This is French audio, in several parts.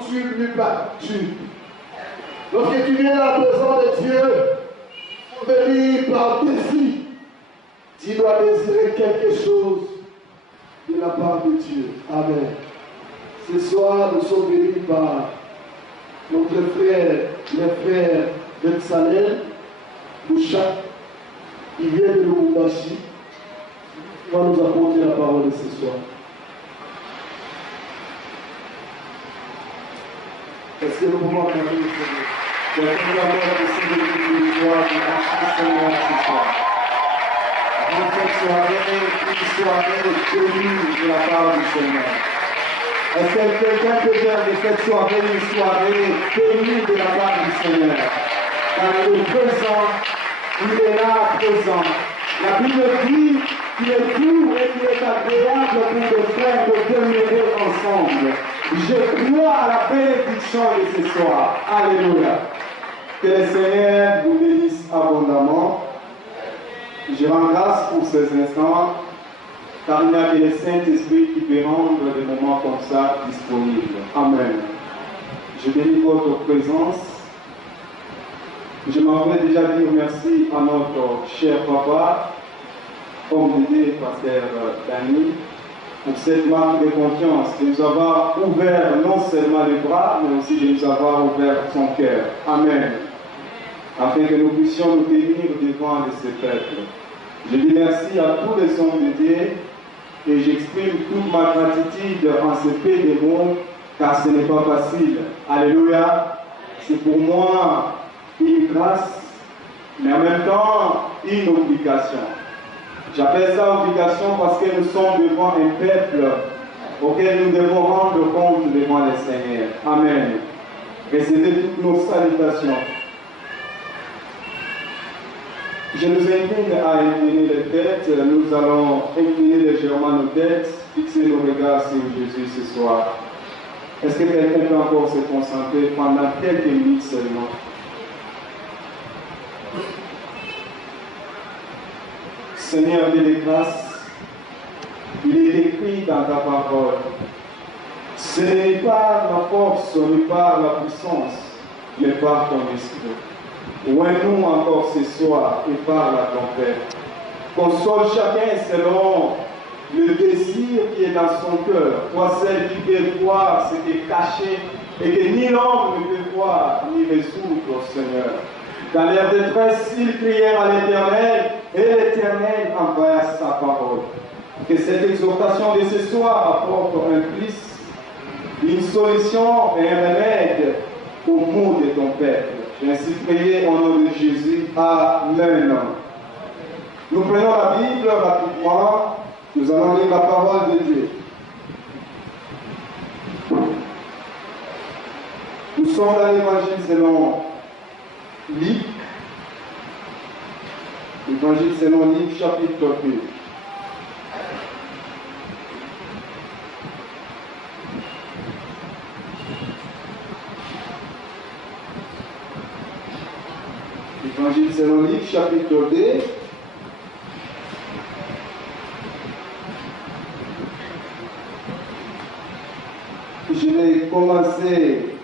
coutume ni pas coutume. Lorsque tu viens à la présence de Dieu, il faut venir par désir. Tu dois désirer quelque chose de la part de Dieu. Amen. Ce soir, nous sommes venus par notre frère, les frères Betsalel, Boucha, qui vient de Lubumbashi, qui va nous apporter la parole de ce soir. Est-ce que nous pouvons acclamer le Seigneur? Quelqu'un va voir que c'est le gloire de l'archi Seigneur ce soir. Dans cette soirée, une soirée bénie de la part du Seigneur. Est-ce que quelqu'un peut dire que cette soirée une soirée bénie de la part du Seigneur? Car le présent, il est là présent. La Bible dit qu'il est doux et qu'il est agréable pour les frères de demeurer ensemble. Je crois à la bénédiction de ce soir. Alléluia. Que le Seigneur vous bénisse abondamment. Je rends grâce pour ces instants, car il n'y a que le Saint-Esprit qui peut rendre des moments comme ça disponibles. Amen. Je bénis votre présence. Je m'en vais déjà dire merci à notre cher papa, homme de Dieu, pasteur Dani, pour cette marque de confiance, de nous avoir ouvert non seulement les bras, mais aussi de nous avoir ouvert son cœur. Amen. Afin que nous puissions nous tenir devant de ce peuple. Je dis merci à tous les hommes de Dieu et j'exprime toute ma gratitude en ce peu de mots, car ce n'est pas facile. Alléluia. C'est pour moi une grâce, mais en même temps une obligation. J'appelle ça obligation parce que nous sommes devant un peuple auquel nous devons rendre compte devant le Seigneur. Amen. Recevez toutes nos salutations. Je nous invite à incliner les têtes. Nous allons incliner légèrement nos têtes, fixer nos regards sur Jésus ce soir. Est-ce que quelqu'un peut encore se concentrer pendant quelques minutes seulement? Seigneur, Dieu de grâce, il est écrit dans ta parole. Ce n'est pas la force, ni par la puissance, mais par ton esprit. Ouvre-nous encore ce soir et parle à ton Père. Console chacun selon le désir qui est dans son cœur. Toi, celle qui peut voir ce qui est caché et que ni l'homme ne peut voir ni résoudre, Seigneur. Dans leur détresse, ils crièrent à l'Éternel et l'Éternel envoya sa parole. Que cette exhortation de ce soir apporte un plus, une solution et un remède au mot de ton peuple. J'ai ainsi prié au nom de Jésus. Amen. Nous prenons la Bible rapidement. Nous allons lire la parole de Dieu. Nous sommes dans l'évangile selon Luc. L'évangile selon Luc, chapitre 2. L'évangile selon Luc, chapitre 2. Je vais commencer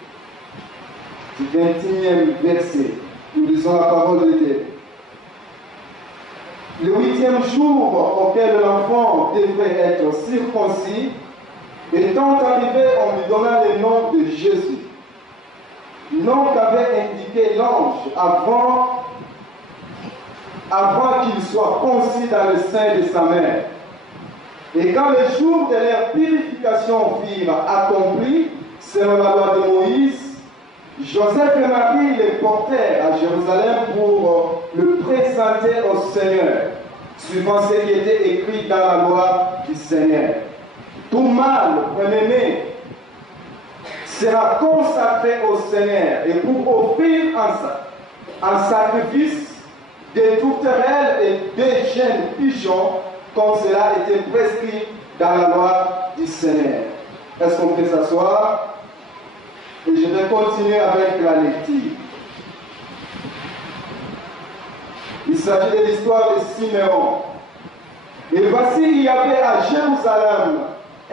du 21e verset. Nous lisons la parole de Dieu. Le 8e jour auquel l'enfant devrait être circoncis, étant arrivé, on lui donna le nom de Jésus. Nom qu'avait indiqué l'ange avant qu'il soit conçu dans le sein de sa mère. Et quand les jours de leur purification furent accomplis, selon la loi de Moïse, Joseph et Marie les portèrent à Jérusalem pour le présenter au Seigneur, suivant ce qui était écrit dans la loi du Seigneur. Tout mâle premier-né sera consacré au Seigneur et pour offrir un sacrifice des tourterelles et des jeunes pigeons, comme cela était prescrit dans la loi du Seigneur. Est-ce qu'on peut s'asseoir? Et je vais continuer avec la lecture. Il s'agit de l'histoire de Siméon. Et voici, il y avait à Jérusalem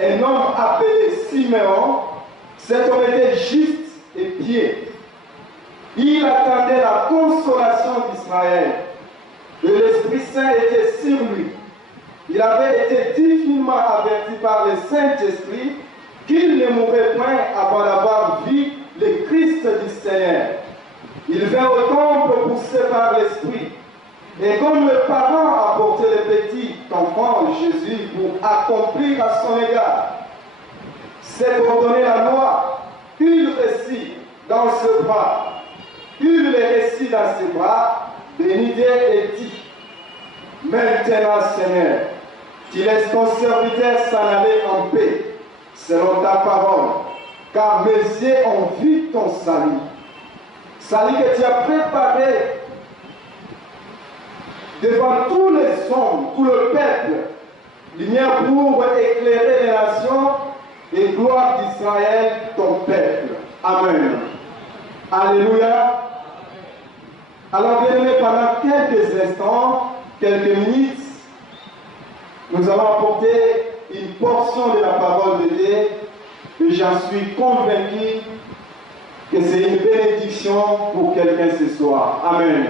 un homme appelé Siméon. Cet homme était juste et pieux. Il attendait la consolation d'Israël. Et l'Esprit Saint était sur lui. Il avait été divinement averti par le Saint-Esprit qu'il ne mourrait point avant d'avoir vu le Christ du Seigneur. Il vint au temple poussé par l'Esprit. Et comme le parent apportait le petit enfant Jésus pour accomplir à son égard, c'est pour donner la loi, il récit dans ce bras. Il le récit dans ses bras, bénit et dit: Maintenant, Seigneur, tu laisses ton serviteur s'en aller en paix, selon ta parole, car mes yeux ont vu ton salut. Salut que tu as préparé devant tous les hommes, tout le peuple, lumière pour éclairer les nations et gloire d'Israël, ton peuple. Amen. Alléluia. Alors, bien aimés, pendant quelques instants, quelques minutes, nous allons apporter une portion de la parole de Dieu et j'en suis convaincu que c'est une bénédiction pour quelqu'un ce soir. Amen.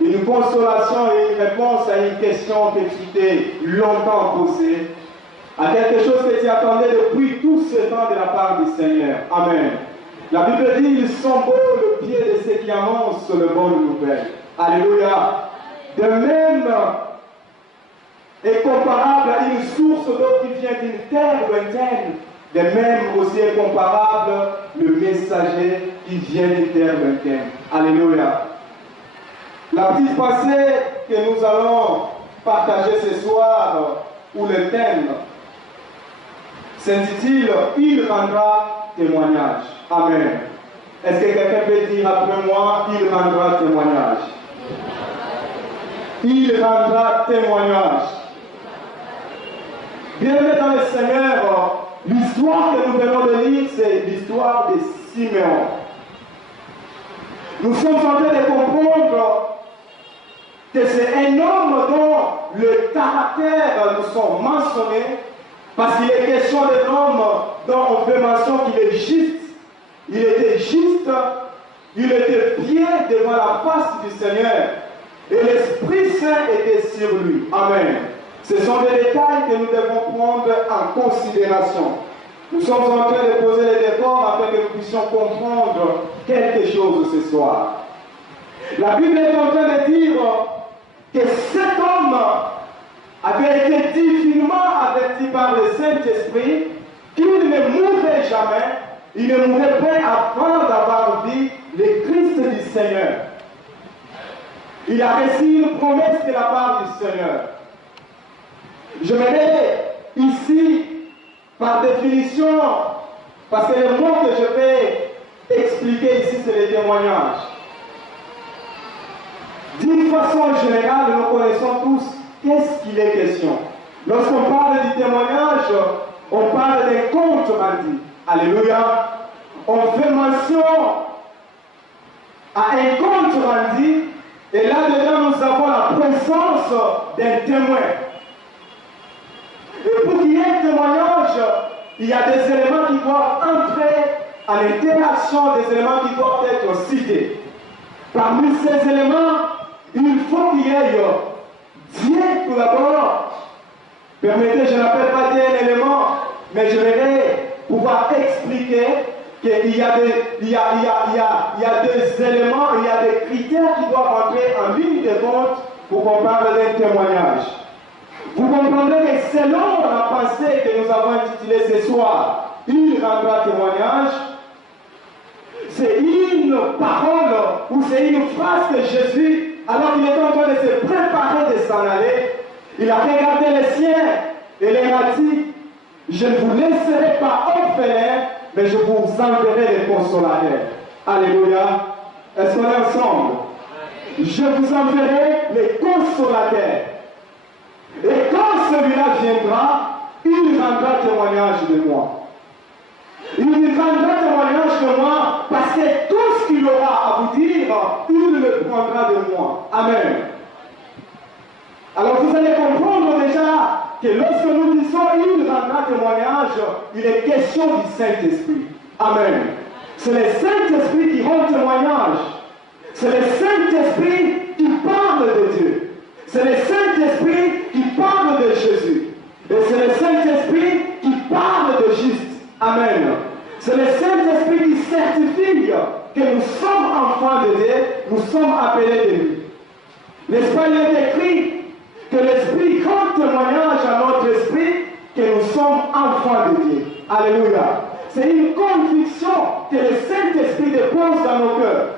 Une consolation et une réponse à une question que tu t'es longtemps posée, à quelque chose que tu attendais depuis tout ce temps de la part du Seigneur. Amen. La Bible dit: ils sont beaux le pied de ceux qui annoncent le bonne nouvelle. Alléluia. De même est comparable à une source d'eau qui vient d'une terre lointaine. De même aussi est comparable le messager qui vient d'une terre lointaine. Alléluia. La petite pensée que nous allons partager ce soir, ou le thème, s'intitule « Il rendra témoignage ». Amen. Est-ce que quelqu'un peut dire après moi: il rendra témoignage? Il rendra témoignage. Bien-aimés dans le Seigneur, l'histoire que nous venons de lire, c'est l'histoire de Siméon. Nous sommes en train de comprendre que c'est un homme dont le caractère nous sont mentionnés, parce qu'il est question d'un homme dont on fait mention qu'il est juste. Il était juste, il était pied devant la face du Seigneur. Et l'Esprit Saint était sur lui. Amen. Ce sont des détails que nous devons prendre en considération. Nous sommes en train de poser les décors afin que nous puissions comprendre quelque chose ce soir. La Bible est en train de dire que cet homme avait été divinement averti par le Saint-Esprit qu'il ne mourrait jamais. Il ne mourrait pas avant d'avoir vu le Christ du Seigneur. Il a reçu une promesse de la part du Seigneur. Je m'aimerais ici, par définition, parce que le mot que je vais expliquer ici, c'est le témoignage. D'une façon générale, nous connaissons tous qu'est-ce qu'il est question. Lorsqu'on parle du témoignage, on parle des comptes rendus. Alléluia. On fait mention à un compte rendu et là-dedans nous avons la présence d'un témoin. Et pour qu'il y ait un témoignage, il y a des éléments qui doivent entrer à l'interaction, des éléments qui doivent être cités. Parmi ces éléments, il faut qu'il y ait Dieu tout d'abord. Permettez, je n'appelle pas Dieu un élément, mais je vais pouvoir expliquer qu'il y a des éléments, il y a des critères qui doivent entrer en ligne de compte pour qu'on parle d'un témoignage. Vous comprendrez que selon la pensée que nous avons intitulée ce soir, il rendra témoignage, c'est une parole ou c'est une phrase que Jésus, alors qu'il était en train de se préparer de s'en aller, il a regardé les siens et leur a dit: je ne vous laisserai pas orphelins, mais je vous enverrai les consolateurs. Alléluia. Est-ce qu'on est ensemble? Je vous enverrai les consolateurs. Et quand celui-là viendra, il rendra témoignage de moi. Il rendra témoignage de moi parce que tout ce qu'il aura à vous dire, il le prendra de moi. Amen. Alors vous allez comprendre déjà que lorsque nous disons il rendra témoignage, il est question du Saint-Esprit. Amen. C'est le Saint-Esprit qui rend témoignage. C'est le Saint-Esprit qui parle de Dieu. C'est le Saint-Esprit qui parle de Jésus. Et c'est le Saint-Esprit qui parle de juste. Amen. C'est le Saint-Esprit qui certifie que nous sommes enfants de Dieu, nous sommes appelés de lui. N'est-ce pas, il est écrit que l'Esprit rend témoignage à notre esprit que nous sommes enfants de Dieu. Alléluia. C'est une conviction que le Saint-Esprit dépose dans nos cœurs.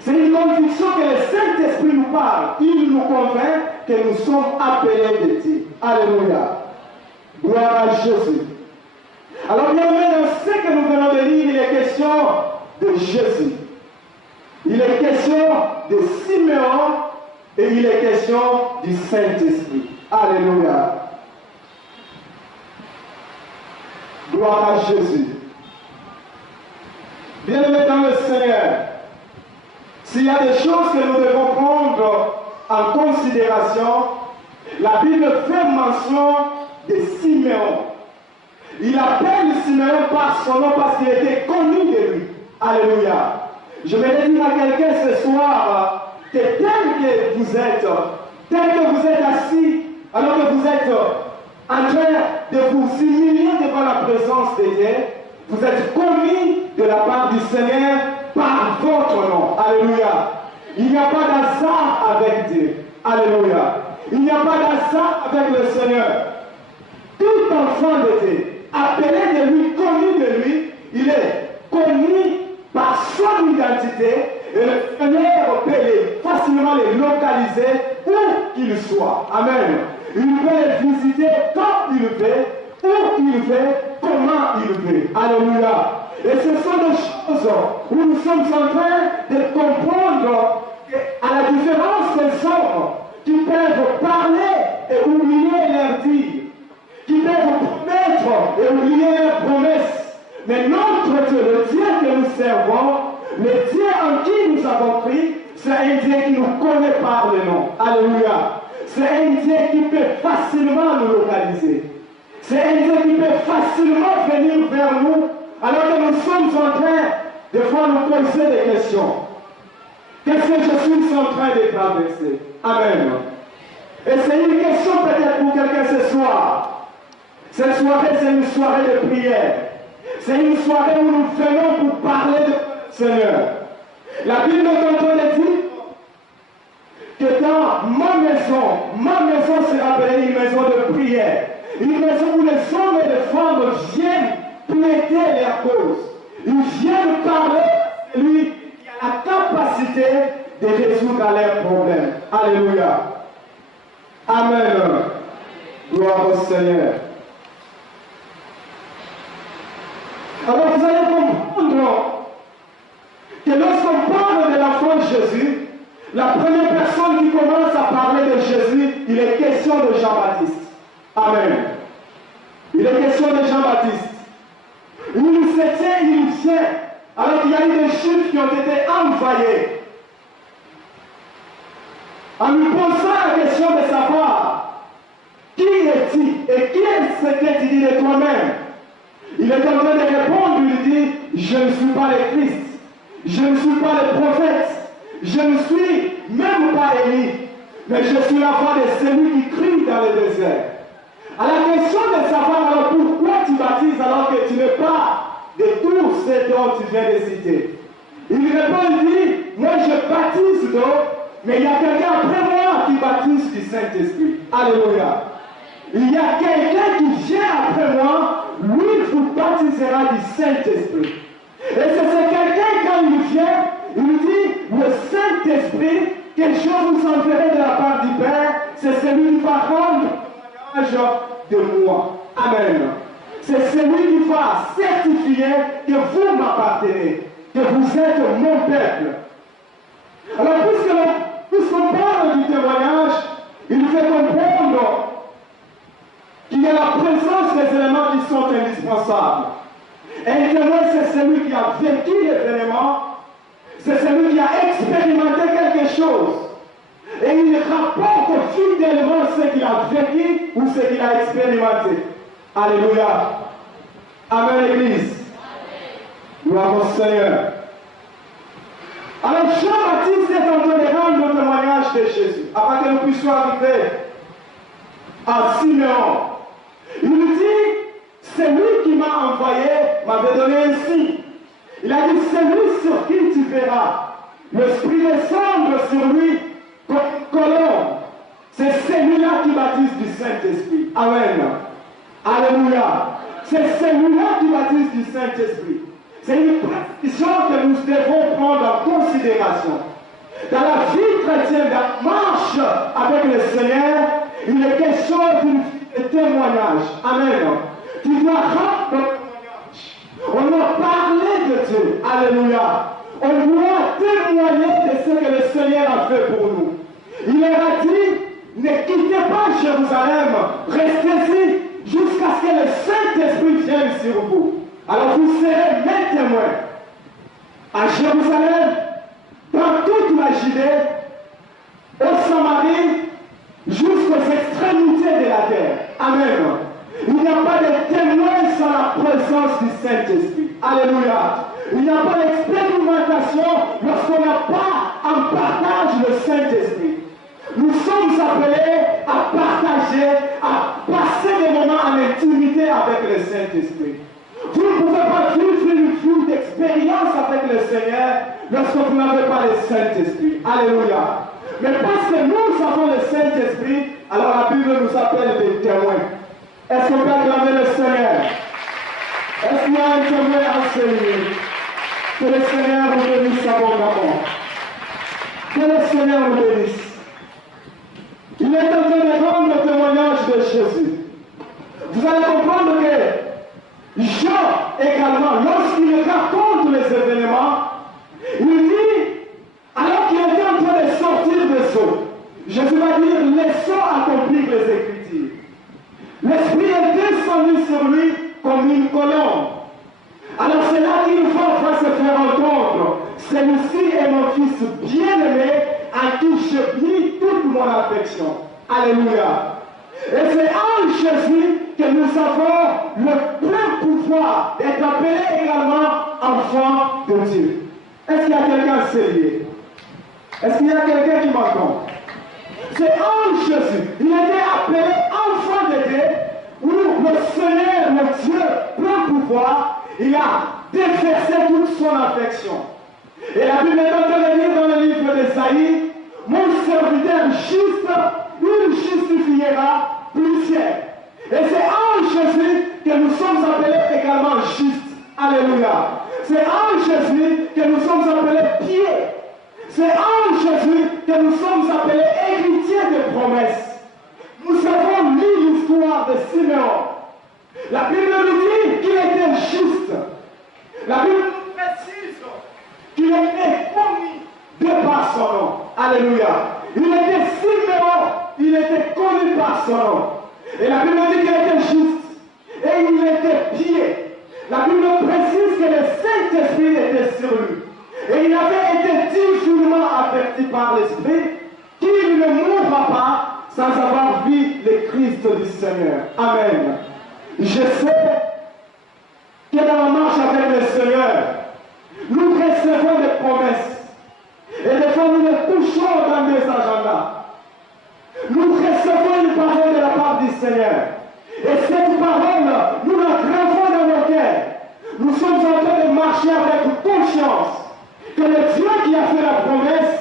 C'est une conviction que le Saint-Esprit nous parle. Il nous convainc que nous sommes appelés de Dieu. Alléluia. Gloire à Jésus. Alors bien aimé, dans ce que nous venons de lire, il est question de Jésus. Il est question de Simeon et il est question du Saint-Esprit. Alléluia. Gloire à Jésus. Bien aimé dans le Seigneur, s'il y a des choses que nous devons prendre en considération, la Bible fait mention de Simeon. Il appelle Simeon par son nom parce qu'il était connu de lui. Alléluia. Je vais dire à quelqu'un ce soir que tel que vous êtes assis, alors que vous êtes en train de vous humilier devant la présence de Dieu, vous êtes commis de la part du Seigneur par votre nom. Alléluia. Il n'y a pas d'hasard avec Dieu. Alléluia. Il n'y a pas d'hasard avec le Seigneur. Tout enfant de Dieu, appelé de lui, connu de lui, il est connu par son identité et le Seigneur peut facilement les localiser où qu'il soit. Amen. Il peut les visiter quand il veut, où il veut, comment il veut. Alléluia. Et ce sont des choses où nous sommes en train de comprendre à la différence des hommes qui peuvent parler et oublier leur dire, qui peuvent promettre et oublier leurs promesses. Mais notre Dieu, le Dieu que nous servons, le Dieu en qui nous avons cru, c'est un Dieu qui nous connaît par le nom. Alléluia. C'est un Dieu qui peut facilement nous localiser. C'est un Dieu qui peut facilement venir vers nous alors que nous sommes en train de fois nous poser des questions. Qu'est-ce que je suis en train de traverser? Amen. Et c'est une question peut-être pour quelqu'un ce soir. Cette soirée, c'est une soirée de prière. C'est une soirée où nous venons pour parler de Seigneur. La Bible est en train de dire que dans ma maison sera appelée une maison de prière. Une maison où les hommes et les femmes viennent plaider leur cause. Ils viennent parler de lui qui a la capacité de résoudre leurs problèmes. Alléluia. Amen. Gloire au Seigneur. Alors vous allez comprendre que lorsqu'on parle de l'enfant Jésus, la première personne qui commence à parler de Jésus, il est question de Jean-Baptiste. Amen. Il est question de Jean-Baptiste. Il se tient, il vient, alors qu'il y a eu des Juifs qui ont été envoyés. En lui posant la question de savoir qui es-tu et qui est ce que tu dis de toi-même, il est en train de répondre, il dit, je ne suis pas le Christ, je ne suis pas le prophète, je ne suis même pas Élie, mais je suis la voix de celui qui crie dans le désert. À la question de savoir alors pourquoi tu baptises alors que tu n'es pas de tout ce dont tu viens de citer. Il répond, il dit, moi je baptise d'eau, mais il y a quelqu'un après moi qui baptise du Saint-Esprit. Alléluia. Il y a quelqu'un qui vient après moi, lui vous baptisera du Saint-Esprit. Et c'est ce quelqu'un quand il vient, il dit, le Saint-Esprit, quelque chose vous enverrez de la part du Père, c'est celui qui va rendre de moi. Amen. C'est celui qui va certifier que vous m'appartenez, que vous êtes mon peuple. Alors, puisqu'on parle du témoignage, il fait comprendre qu'il y a la présence des éléments qui sont indispensables. Et un témoin, c'est celui qui a vécu les éléments, c'est celui qui a expérimenté quelque chose. Et il rapporte fidèlement ce qu'il a vécu ou ce qu'il a expérimenté. Alléluia. Amen, Église. Gloire au Seigneur. Alors Jean-Baptiste est en train de rendre le témoignage de Jésus. Afin que nous puissions arriver à Siméon. Il lui dit, c'est lui qui m'a envoyé, m'avait donné un signe. Il a dit, c'est lui sur qui tu verras l'Esprit descendre sur lui comme une colombe. C'est celui-là qui baptise du Saint-Esprit. Amen. Alléluia. C'est celui-là qui baptise du Saint-Esprit. C'est une précision que nous devons prendre en considération. Dans la vie chrétienne, dans la marche avec le Seigneur, il est question d'une vie de témoignage. Amen. Tu dois rendre le témoignage. On doit parler de Dieu. Alléluia. On doit témoigner de ce que le Seigneur a fait pour nous. Il leur a dit, ne quittez pas Jérusalem, restez ici jusqu'à ce que le Saint-Esprit vienne sur vous. Alors vous serez mes témoins à Jérusalem, dans toute la Judée, au Samarie, jusqu'aux extrémités de la terre. Amen. Il n'y a pas de témoin sans la présence du Saint-Esprit. Alléluia. Il n'y a pas d'expérimentation lorsqu'on n'a pas en partage le Saint-Esprit. Nous sommes appelés à partager, à passer des moments en intimité avec le Saint-Esprit. Vous ne pouvez pas vivre une vie d'expérience avec le Seigneur lorsque vous n'avez pas le Saint-Esprit. Alléluia. Mais parce que nous avons le Saint-Esprit, alors la Bible nous appelle des témoins. Est-ce qu'on peut acclamer le Seigneur? Est-ce qu'il y a un témoin à enseigner? Que le Seigneur nous bénisse abondamment. Que le Seigneur nous bénisse. Il est en train de rendre le témoignage de Jésus. Vous allez comprendre que Jean également, lorsqu'il raconte les événements, il dit, alors qu'il était en train de sortir des eaux, Jésus va dire, laissons accomplir les Écritures. L'Esprit est descendu sur lui comme une colombe. Alors c'est là qu'une fois va se faire entendre. Celui-ci est mon fils bien-aimé à qui je plie toute mon affection. Alléluia. Et c'est en Jésus que nous avons le plein pouvoir d'être appelés également enfants de Dieu. Est-ce qu'il y a quelqu'un sérieux? Est-ce qu'il y a quelqu'un qui m'entend? C'est en Jésus. Il était appelé enfant de Dieu où le Seigneur, le Dieu plein pouvoir, il a déversé toute son affection. Et la Bible est en train de dire dans le livre d'Ésaïe, mon serviteur juste, il justifiera plusieurs. Et c'est en Jésus que nous sommes appelés également justes. Alléluia. C'est en Jésus que nous sommes appelés pieds. C'est en Jésus que nous sommes appelés héritiers de promesses. Nous avons lu l'histoire de Siméon. La Bible nous dit qu'il était juste. La Bible nous précise qu'il était connu de par son nom. Alléluia. Il était Siméon, il était connu par son nom. Et la Bible dit qu'il était juste. Et il était pieux. La Bible précise que le Saint-Esprit était sur lui. Et il avait été divinement averti par l'Esprit qu'il ne mourra pas sans avoir vu le Christ du Seigneur. Amen. Je sais que dans la marche avec le Seigneur, nous recevons des promesses. Et des fois, nous les touchons dans des agendas. Nous recevons une parole de la part du Seigneur. Et cette parole, nous la gravons dans nos cœurs. Nous sommes en train de marcher avec conscience que le Dieu qui a fait la promesse,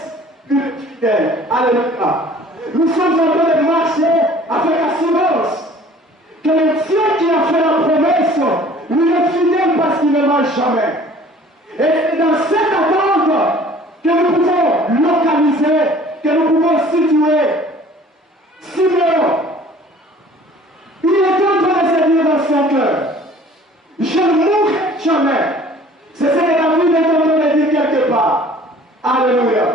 il est fidèle. Alléluia. Nous sommes en train de marcher avec assurance que le Dieu qui a fait la promesse, il est fidèle parce qu'il ne mange jamais. Et dans cette attente que nous pouvons localiser, que nous pouvons situer, Siméon, il est en train de se dire dans son cœur, je ne mourrai jamais. C'est ce que David est en train de dire quelque part. Alléluia.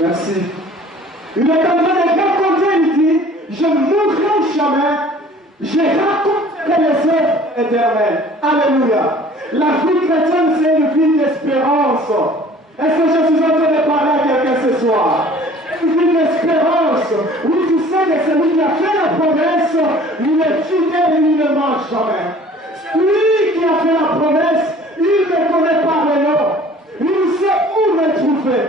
Merci. Il est en train de raconter, il dit, je ne mourrai jamais, je raconterai les œuvres éternelles. Alléluia. La vie chrétienne, c'est une vie d'espérance. Est-ce que je suis en train de parler à quelqu'un ce soir? Une vie d'espérance. Oui, tu sais que celui qui a fait la promesse, il est fidèle et il ne mange jamais. Lui qui a fait la promesse, il ne connaît pas le nom. Il sait où le trouver.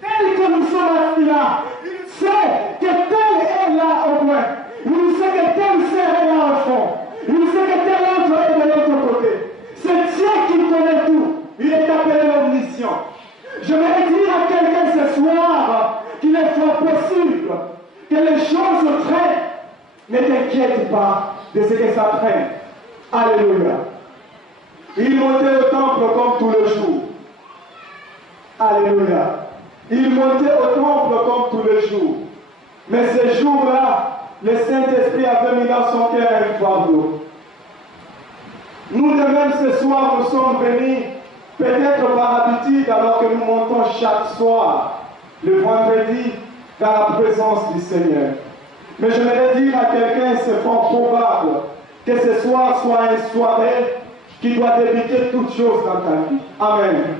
Tel que nous sommes là, il sait que tel est là au loin. Il sait que tel est là au fond. Il sait que tel autre est de l'autre côté. C'est Dieu qui connaît tout. Il est appelé l'omniscient. Je vais dire à quelqu'un ce soir qu'il est fort possible que les choses traînent. Ne t'inquiète pas de ce que ça traîne. Alléluia. Il montait au temple comme tous les jours. Alléluia. Il montait au temple comme tous les jours. Mais ces jours-là, le Saint-Esprit avait mis dans son cœur un fardeau. Nous de même ce soir, nous sommes venus, peut-être par habitude, alors que nous montons chaque soir, le vendredi, dans la présence du Seigneur. Mais je voudrais dire à quelqu'un, c'est fort probable que ce soir soit une soirée qui doit débuter toutes choses dans ta vie. Amen.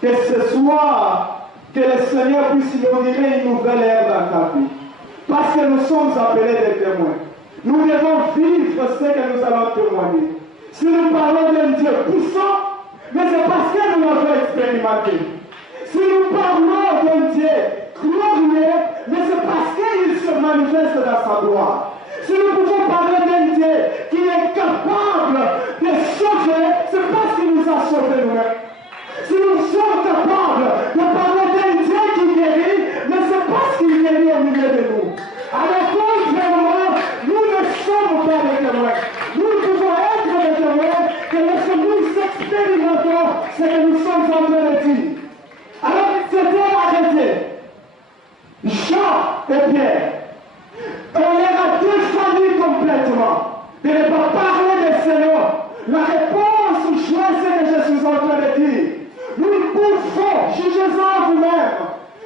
Que ce soir, que le Seigneur puisse inaugurer une nouvelle ère dans ta vie. Parce que nous sommes appelés des témoins. Nous devons vivre ce que nous allons témoigner. Si nous parlons d'un Dieu puissant, mais c'est parce que nous l'avons expérimenté. Si nous parlons d'un Dieu glorieux, mais c'est parce qu'il se manifeste dans sa gloire. Si nous pouvons parler d'un Dieu qui est capable de sauver, c'est parce qu'il nous a sauvés nous-mêmes. Si nous sommes capables de parler d'un Dieu qui guérit, mais c'est parce qu'il guérit au milieu de nous. Alors contrairement, nous ne sommes pas des témoins. Nous pouvons être des témoins que lorsque nous expérimentons ce que nous sommes en train de dire. Alors c'était arrêté. Jean et Pierre, on leur a défendu complètement de ne pas parler de Seigneur. La réponse choisie que je suis en train de dire. Nous pouvons, jugez-en vous-même,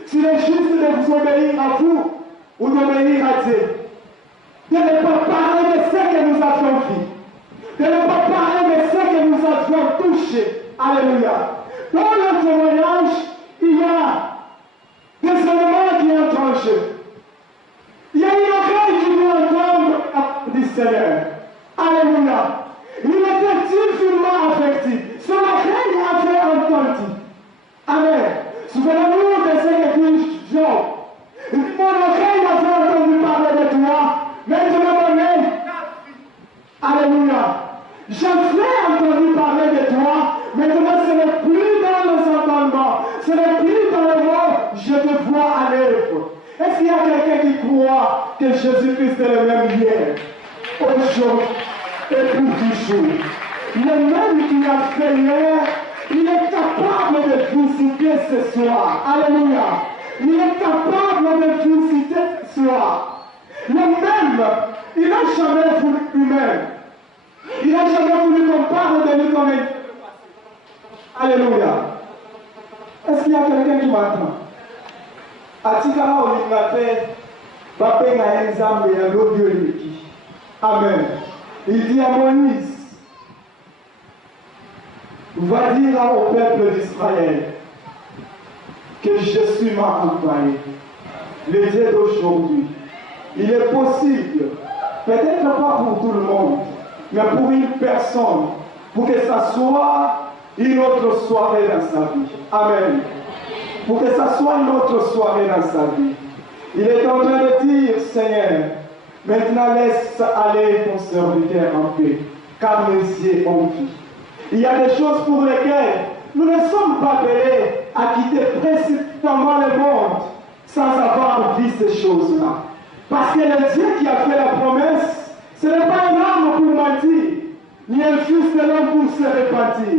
s'il est juste de vous obéir à vous ou d'obéir à Dieu. De ne pas parler de ce que nous avions vu. De ne pas parler de ce que nous avions touché. Alléluia. Dans le témoignage, il y a des éléments qui entrent en jeu. Il y a une oreille qui doit entendre la parole du Seigneur. Alléluia. Il était divinement affecté. Son oreille avait entendu. Amen. Souvenez-vous de ce que dit Job. Mon oreille avait entendu parler de toi. Maintenant, mon œil. Alléluia. J'avais entendu parler de toi. Maintenant, ce n'est plus dans les entendements. Ce n'est plus dans les mots. Je te vois à l'œuvre. Est-ce qu'il y a quelqu'un qui croit que Jésus-Christ est le même hier, aujourd'hui et pour toujours? Le même qui a fait hier, il est capable de visiter ce soir. Alléluia. Il est capable de visiter ce soir. Le même, il n'a jamais voulu lui-même. Il n'a jamais voulu qu'on parle de lui comme un... Alléluia. Est-ce qu'il y a quelqu'un qui m'attend? Atikala Olimate, Bape Naenzam et Lobioiki. Amen. Il dit à Moïse, va dire au peuple d'Israël que je suis ma envoyé. Le Dieu d'aujourd'hui. Il est possible, peut-être pas pour tout le monde, mais pour une personne, pour que ça soit une autre soirée dans sa vie. Amen. Pour que ça soit une autre soirée dans sa vie. Il est en train de dire, Seigneur, maintenant laisse aller ton serviteur en paix, car mes yeux ont vu. Il y a des choses pour lesquelles nous ne sommes pas appelés à quitter précipitamment le monde sans avoir vu ces choses-là. Parce que le Dieu qui a fait la promesse, ce n'est pas un homme pour mentir, ni un fils de l'homme pour se repentir.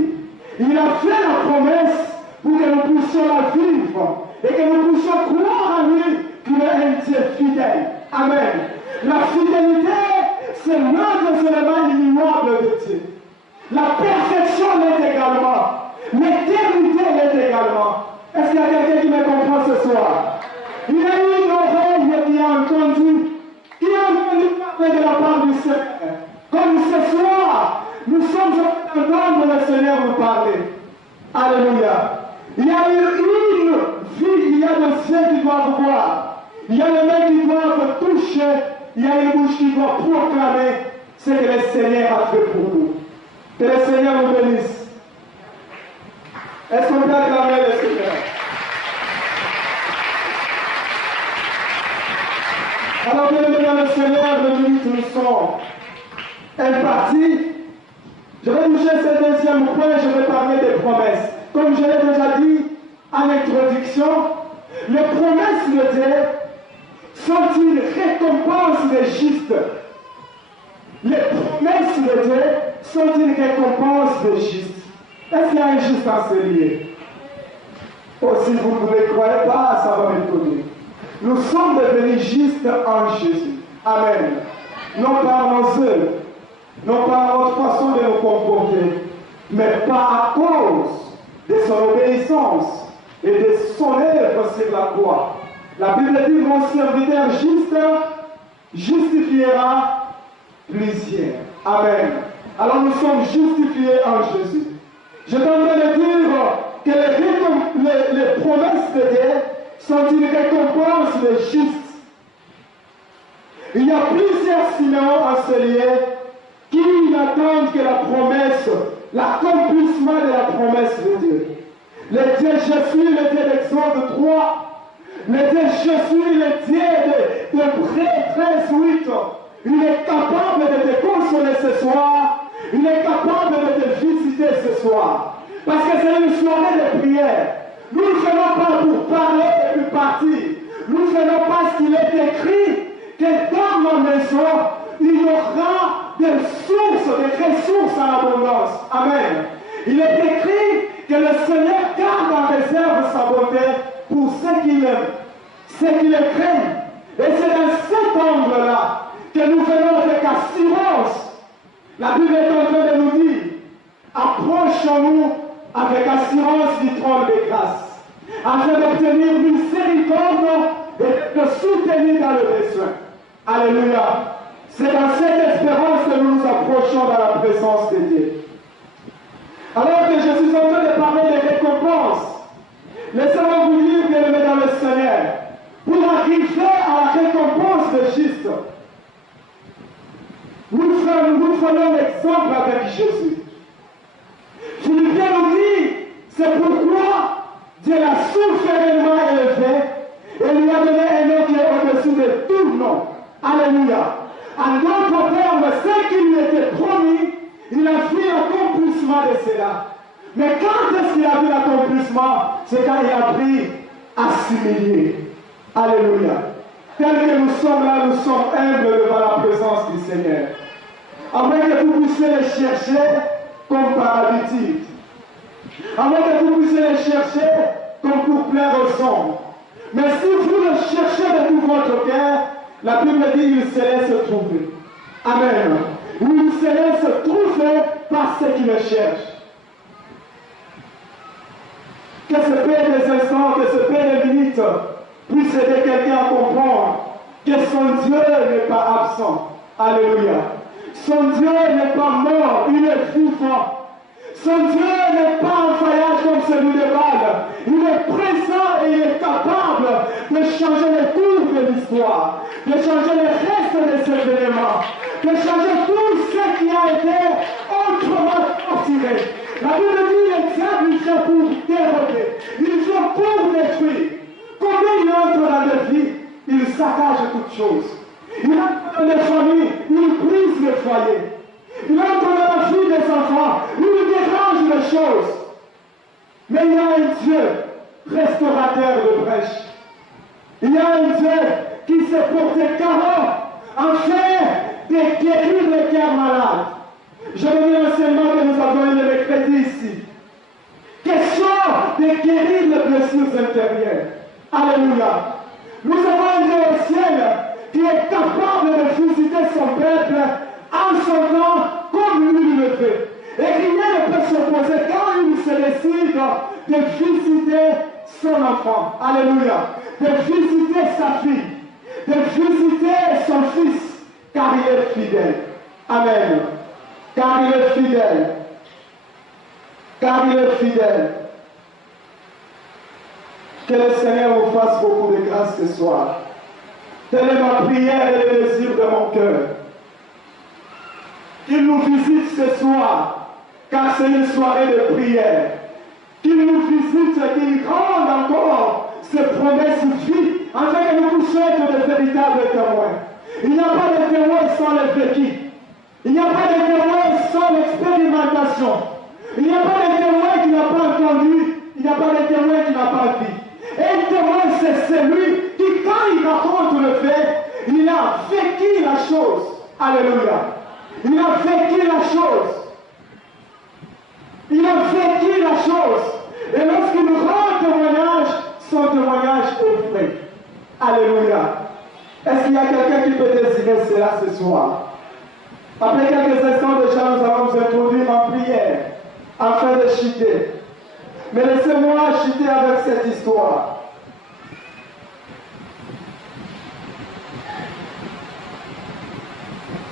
Il a fait la promesse pour que nous puissions la vivre et que nous puissions croire en lui qu'il est un Dieu fidèle. Amen. La fidélité, c'est l'un des éléments immuables de Dieu. La perfection l'est également. L'éternité l'est également. Est-ce qu'il y a quelqu'un qui me comprend ce soir? Il y a eu une oreille qui a entendu parler de la part du Seigneur. Comme ce soir, nous sommes en train d'entendre le Seigneur nous parler. Alléluia. Il y a une vie, il y a des cieux qui doivent voir. Il y a les mains qui doivent toucher, il y a une bouche qui doit proclamer ce que le Seigneur a fait pour nous. Que le Seigneur nous bénisse. Est-ce qu'on peut acclamer le Seigneur? Alors, bien aimé dans le Seigneur, les minutes nous sont imparties. Je vais toucher ce deuxième point, je vais parler des promesses. Comme je l'ai déjà dit en introduction, les promesses de Dieu sont une récompense des justes. Les promesses de Dieu sont une récompense des justes. Est-ce qu'il y a un juste enseigné? Oh, si vous ne le croyez pas, ça va m'étonner. Nous sommes devenus justes en Jésus. Amen. Non par nos œuvres, non par notre façon de nous comporter, mais pas à cause de son obéissance et de son œuvre sur la croix. La Bible dit, mon serviteur juste justifiera plusieurs. Amen. Alors nous sommes justifiés en Jésus. Je t'entends de dire que les promesses de Dieu sont une récompense des justes. Il y a plusieurs Siméons enseignés qui n'attendent que la promesse, l'accomplissement de la promesse de Dieu. Le Dieu Jésus, le Dieu d'Exode 3, le Dieu Jésus, le Dieu de Hébreux 13:8, il est capable de te consoler ce soir, il est capable de te visiter ce soir. Parce que c'est une soirée de prière. Nous ne venons pas pour parler et puis partir. Nous ne venons pas ce qu'il est écrit, que dans ma maison, il y aura des sources, des ressources en abondance. Amen. Il est écrit que le Seigneur garde en réserve sa bonté pour ceux qui l'aiment, ceux qui le craignent. Et c'est dans cet angle-là que nous venons avec assurance. La Bible est en train de nous dire, approchons-nous avec assurance du trône de grâce, afin d'obtenir miséricorde et de soutenir dans le besoin. Alléluia. C'est dans cette espérance que nous nous approchons dans la présence de Dieu. Alors que je suis en train de parler des récompenses, laissez-moi vous dire, bien aimé dans le Seigneur, pour arriver à la récompense de juste, nous prenons l'exemple avec Jésus. Philippiens nous dit, c'est pourquoi Dieu l'a souverainement élevé et lui a donné un nom qui est au-dessus de tout nom. Alléluia. En d'autres termes, ce qui lui était promis, il a vu l'accomplissement de cela. Mais quand est-ce qu'il a vu l'accomplissement? C'est quand il a appris à s'humilier. Alléluia. Tel que nous sommes là, nous sommes humbles devant la présence du Seigneur. Afin que vous puissiez les chercher comme par habitude. Afin que vous puissiez les chercher comme pour plaire aux hommes. Mais si vous le cherchez de tout votre cœur, la Bible dit qu'il se laisse trouver. Amen. Il se laisse trouver par ceux qui le cherchent. Que ce paix des instants, que ce paix des minutes puisse aider quelqu'un à comprendre que son Dieu n'est pas absent. Alléluia. Son Dieu n'est pas mort, il est vivant. Son Dieu n'est pas en faillage comme celui de Baal. Il est présent et il est capable de changer le cours de l'histoire, de changer le reste des événements, de changer tout ce qui a été autrement torturé. La Bible dit le diable il vient pour dérober, il vient pour détruire. Combien il entre dans les vies, il saccage toutes choses. Il entre dans les familles, il brise les foyers. Il entre dans la vie des enfants, il dérange les choses. Mais il y a un Dieu restaurateur de brèches. Il y a un Dieu qui s'est porté garant afin de guérir les cœurs malades. Je reviens l'enseignement que nous avons eu le mercredi ici. Question de guérir les blessures intérieures. Alléluia. Nous avons un Dieu au ciel qui est capable de visiter son peuple en son temps comme lui le fait. Et rien ne peut s'opposer quand il se décide de visiter son enfant. Alléluia. De visiter sa fille. De visiter son fils. Car il est fidèle. Amen. Car il est fidèle. Car il est fidèle. Que le Seigneur vous fasse beaucoup de grâce ce soir. Telle est ma prière et le désir de mon cœur. Qu'il nous visite ce soir, car c'est une soirée de prière. Qu'il nous visite et qu'il rende encore ses promesses vies, afin que nous puissions être de véritables témoins. Il n'y a pas de témoins sans le vécu. Il n'y a pas de témoins sans l'expérimentation. Il n'y a pas de témoin qui n'a pas entendu. Il n'y a pas de témoin qui n'a pas vu. Et le témoin, c'est celui qui, quand il raconte le fait, il a vécu la chose. Alléluia. Il a vécu la chose. Il a vécu la chose. Et lorsqu'il nous rend témoignage, son témoignage est vrai. Alléluia. Est-ce qu'il y a quelqu'un qui peut désirer cela ce soir? Après quelques instants déjà, nous allons nous introduire en prière afin de chuter. Mais laissez-moi chuter avec cette histoire.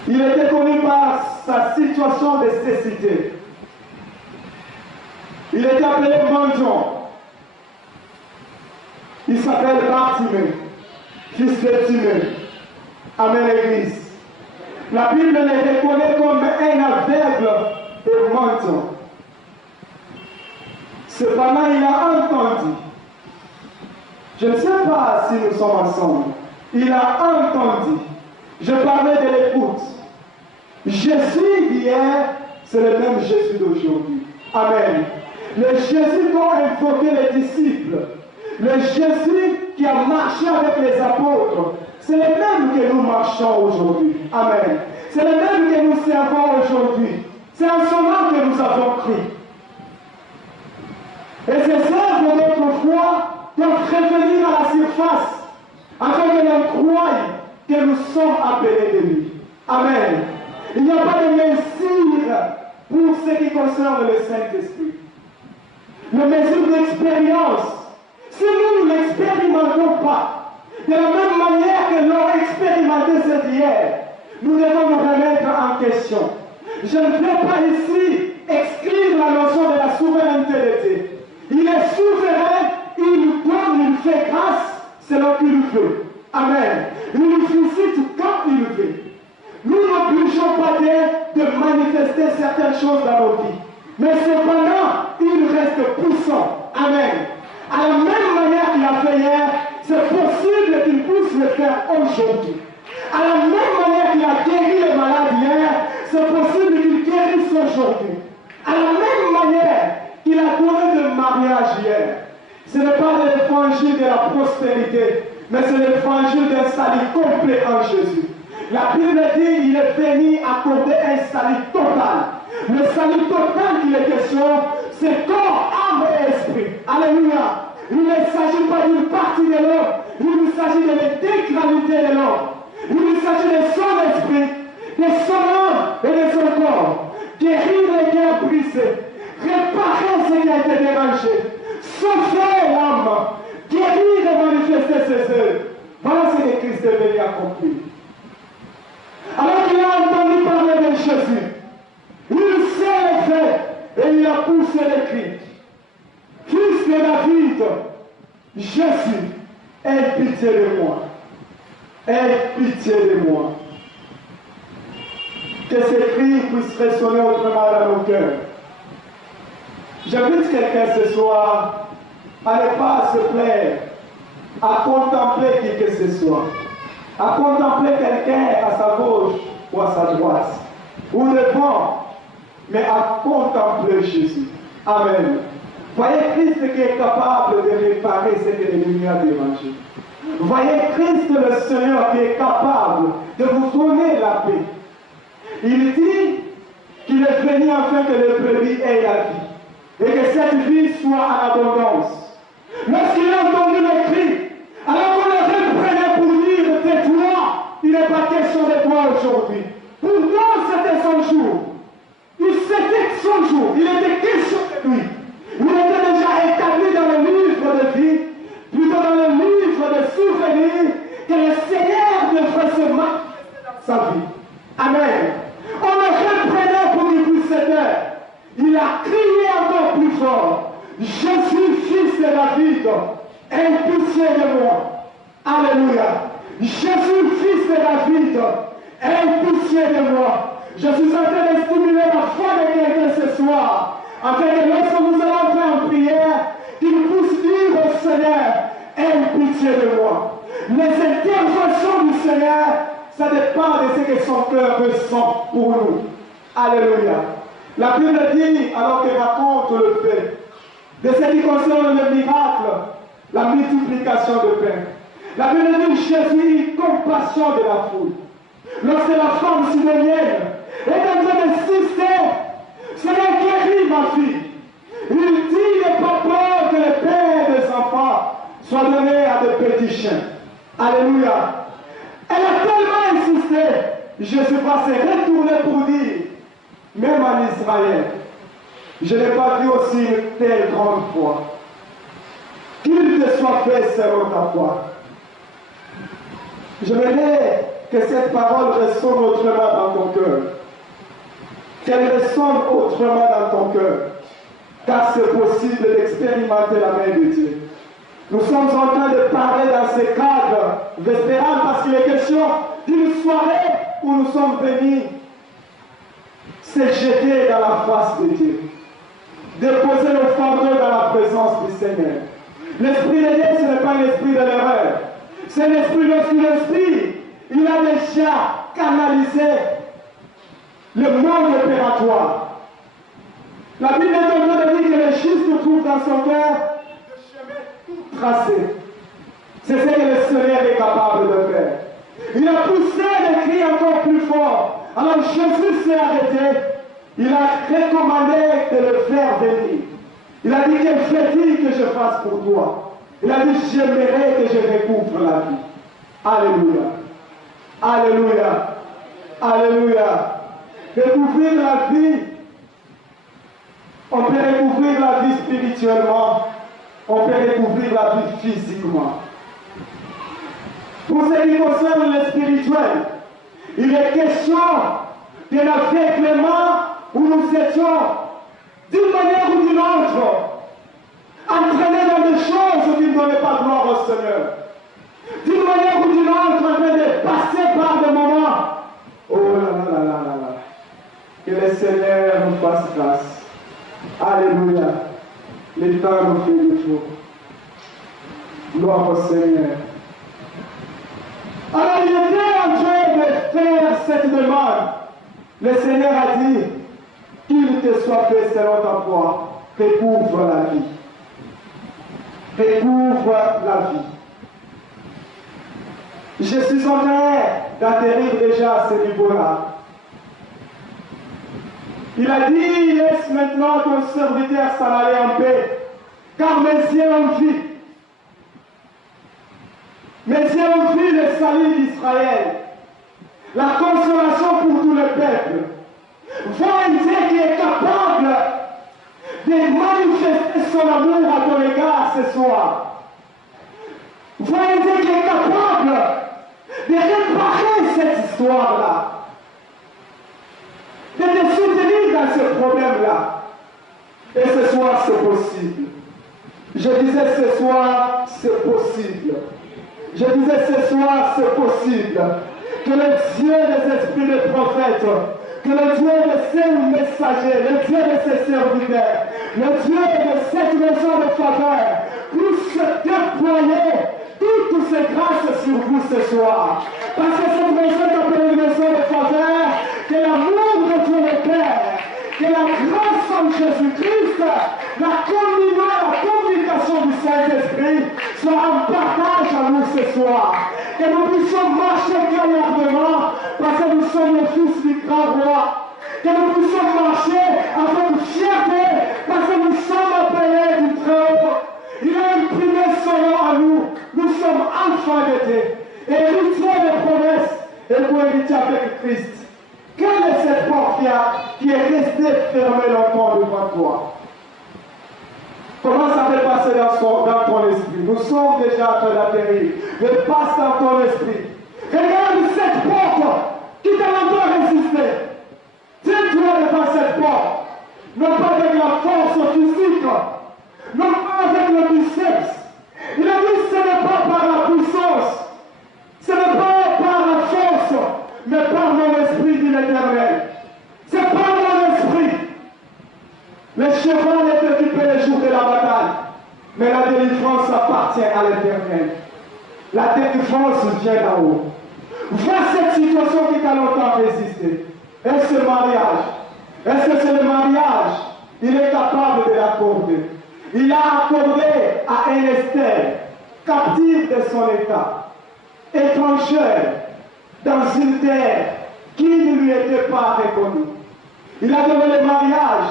Il était connu par sa situation de cécité. Il était appelé mendiant. Il s'appelle Bartimée, fils de Timée. Amen, l'Église. La Bible le reconnaît comme un aveugle et mendiant. Cependant, il a entendu. Je ne sais pas si nous sommes ensemble. Il a entendu. Je parlais de l'écoute. Jésus d'hier, c'est le même Jésus d'aujourd'hui. Amen. Le Jésus dont invoquaient les disciples, le Jésus qui a marché avec les apôtres, c'est le même que nous marchons aujourd'hui. Amen. C'est le même que nous servons aujourd'hui. C'est en son nom que nous avons cru. Et ces œuvres de notre foi doivent revenir à la surface afin que l'on croie que nous sommes appelés de lui. Amen. Il n'y a pas de mesure pour ce qui concerne le Saint-Esprit. Le mesure d'expérience, si nous ne l'expérimentons pas, de la même manière que l'ont expérimenté cet hier, nous devons nous remettre en question. Je ne vais pas ici exclure la notion de la souveraineté de Dieu. Il est souverain, il nous donne, il fait grâce selon qu'il veut. Amen. Il nous visite quand il veut. Nous n'obligeons pas Dieu de manifester certaines choses dans nos vies. Mais cependant, il reste puissant. Amen. À la même manière qu'il a fait hier, c'est possible qu'il puisse le faire aujourd'hui. À la même manière qu'il a guéri les malades hier, c'est possible qu'il guérisse aujourd'hui. À la même manière qu'il a donné le mariage hier. Ce n'est pas l'évangile de la prospérité, mais c'est l'évangile d'un salut complet en Jésus. La Bible dit qu'il est venu accorder un salut total. Le salut total qu'il est question, c'est corps, âme et esprit. Alléluia. Il ne s'agit pas d'une partie de l'homme, il s'agit de l'intégralité de l'homme. Il s'agit de son esprit, de son âme et de son corps. Guérir les cœurs brisés, réparer ce qui a été dérangé, sauver l'âme, guérir et manifester ses œuvres. Voilà ce que Christ est venu accomplir. Alors qu'il a entendu parler de Jésus, il s'est levé et il a poussé les cris. Fils de David, Jésus, aie pitié de moi. Aie pitié de moi. Que ces cris puissent résonner autrement dans nos cœurs. J'invite quelqu'un ce soir à ne pas se plaire, à contempler qui que ce soit, à contempler quelqu'un à sa gauche ou à sa droite, ou devant, mais à contempler Jésus. Amen. Voyez Christ qui est capable de réparer ce que l'ennemi a dérangé. Voyez Christ le Seigneur qui est capable de vous donner la paix. Il dit qu'il est venu afin que le brebis ait la vie et que cette vie soit en abondance. Lorsqu'il a entendu le cri, alors qu'on le reprenait pour dire tais-toi, il n'est pas question de toi aujourd'hui. Pourtant c'était son jour. C'était son jour. Il était question de lui. Il était déjà établi dans le livre de vie, plutôt dans le livre de souvenirs, que le Seigneur devrait se manifester dans sa vie. Amen. On le reprenait pour qu'il puisse s'aider. Il a crié encore plus fort. Jésus, fils de David, aie pitié de moi. Alléluia. Jésus, fils de David, aie pitié de moi. Je suis en train de stimuler la foi de quelqu'un ce soir, afin que lorsque nous allons entrer en prière, qu'il puisse dire au Seigneur, aie pitié de moi. Les interventions du Seigneur, ça dépend de ce que son cœur ressent pour nous. Alléluia. La Bible dit, alors qu'elle raconte le fait, de ce qui concerne le miracle, la multiplication de pain. La Bible dit, Jésus eut compassion de la foule. Lorsque la femme sidonienne est en train d'insister, Seigneur, guéris ma fille. Il dit, n'est pas peur que le père des enfants soit donné à des petits chiens. Alléluia. Elle a tellement insisté, Jésus va se retourner pour dire, même en Israël, je n'ai pas vu aussi une telle grande foi. Qu'il te soit fait selon ta foi. J'aimerais que cette parole résonne autrement dans ton cœur. Qu'elle résonne autrement dans ton cœur. Car c'est possible d'expérimenter la main de Dieu. Nous sommes en train de parler dans ce cadre vespéral parce qu'il est question d'une soirée où nous sommes venus se jeter dans la face de Dieu. Déposer nos fardeaux dans la présence du Seigneur. L'esprit de Dieu, ce n'est pas l'esprit de l'erreur. C'est l'esprit lorsqu'il inspire. Il a déjà canalisé le monde opératoire. La Bible est en train de dire que le juste trouve dans son cœur le chemin tout tracé. C'est ce que le Seigneur est capable de faire. Il a poussé les cris encore plus fort. Alors Jésus s'est arrêté. Il a recommandé de le faire venir. Il a dit, quel fait-il que je fasse pour toi? Il a dit, j'aimerais que je recouvre la vie. Alléluia. Alléluia. Alléluia. Recouvrir la vie. On peut recouvrir la vie spirituellement. On peut recouvrir la vie physiquement. Pour ce qui concerne le spirituel, il est question d'un aveuglement où nous étions, d'une manière ou d'une autre, entraînés dans des choses qui ne donnaient pas gloire au Seigneur. D'une manière ou d'une autre, en train de passer par des moments. Oh là là là là là. Que le Seigneur nous fasse grâce. Alléluia. Le temps nous fait du jour. Gloire au Seigneur. Alors il était en train de faire cette demande. Le Seigneur a dit, qu'il te soit fait selon ta foi, recouvre la vie. Recouvre la vie. Je suis en train d'atterrir déjà à ce niveau-là. Il a dit, laisse maintenant ton serviteur s'en aller en paix, car mes yeux ont vu. Mes yeux ont vu le salut d'Israël, la consolation pour tout le peuple. Vois un Dieu qui est capable de manifester son amour à ton égard ce soir. Vois un Dieu qui est capable de réparer cette histoire-là, de te soutenir dans ce problème-là. Et ce soir, c'est possible. Je disais ce soir, c'est possible. Je disais ce soir, c'est possible. Que le Dieu des esprits des prophètes, que le Dieu de ces messagers, le Dieu de ces serviteurs, le Dieu de cette maison de faveur, puisse déployer toutes ces grâces sur vous ce soir. Parce que cette maison est appelée une maison de faveur, que l'amour de Dieu le Père, que la grâce en Jésus-Christ, la communion, la communication du Saint-Esprit soit en partage à nous ce soir. Que nous puissions marcher gaillardement parce que nous sommes les fils du grand roi. Que nous puissions marcher avec fierté parce que nous sommes appelés du Très-Haut. Il a imprimé son nom à nous. Nous sommes enfants de Dieu, héritiers des promesses et co-héritiers avec Christ. Quelle est cette porte qui est restée fermée longtemps devant toi? Comment ça peut passer dans ton esprit? Nous sommes déjà en train d'atterrir. Mais passe dans ton esprit. Regarde cette porte qui t'a longtemps résisté. Tiens-toi devant cette porte. Non pas avec la force physique, non pas avec le biceps. Il a dit ce n'est pas par la puissance, ce n'est mais par mon esprit, dit l'Éternel. C'est par mon esprit. Les chevaux n'est occupé les jours de la bataille, mais la délivrance appartient à l'Éternel. La délivrance vient d'en haut. Vois cette situation qui t'a longtemps résisté. Est-ce le mariage? Est-ce que c'est le mariage? Il est capable de l'accorder. Il a accordé à un Esther, captive de son état, étrangère, dans une terre qui ne lui était pas reconnue. Il a donné le mariage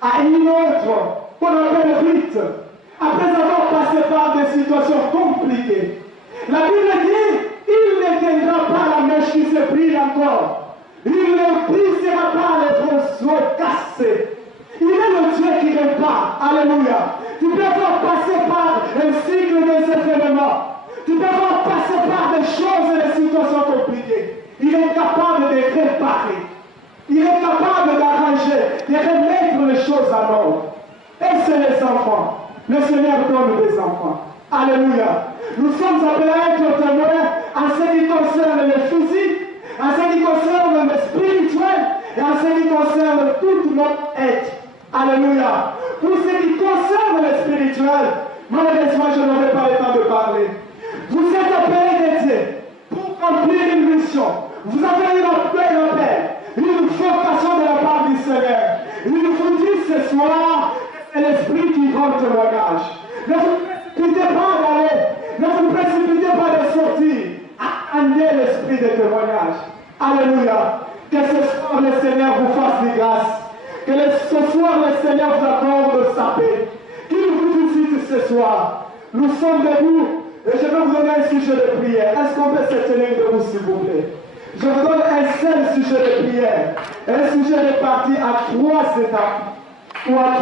à une autre qu'on appelle Ruth, après avoir passé par des situations compliquées. La Bible dit, il ne tiendra pas la mèche qui se brille encore. Il ne brisera pas les roseaux cassés. Il est le Dieu qui répare. Alléluia. Tu peux faire passer par un cycle des événements. Tu peux faire passer par des choses et des situations compliquées. Il est capable de réparer. Il est capable d'arranger, de remettre les choses en ordre. Et c'est les enfants. Le Seigneur donne des enfants. Alléluia. Nous sommes appelés à être témoins en ce qui concerne le physique, en ce qui concerne le spirituel et en ce qui concerne tout notre être. Alléluia. Pour ce qui concerne le spirituel, malheureusement, je n'aurai pas le temps de parler. Vous êtes appelés de Dieu pour remplir une mission. Vous avez une appel, une vocation de la part du Seigneur. Il vous dit ce soir, c'est l'Esprit qui rend témoignage. Ne vous précipitez pas d'aller, ne vous précipitez pas de sortir. Attendez l'Esprit de témoignage. Alléluia. Que ce soir le Seigneur vous fasse des grâces. Que ce soir le Seigneur vous accorde sa paix. Qu'il vous visite ce soir. Nous sommes debout et je vais vous donner un sujet de prière. Est-ce qu'on peut se tenir debout s'il vous plaît? Je vous donne un seul sujet de prière. Un sujet de partie à 3 étapes. Ou à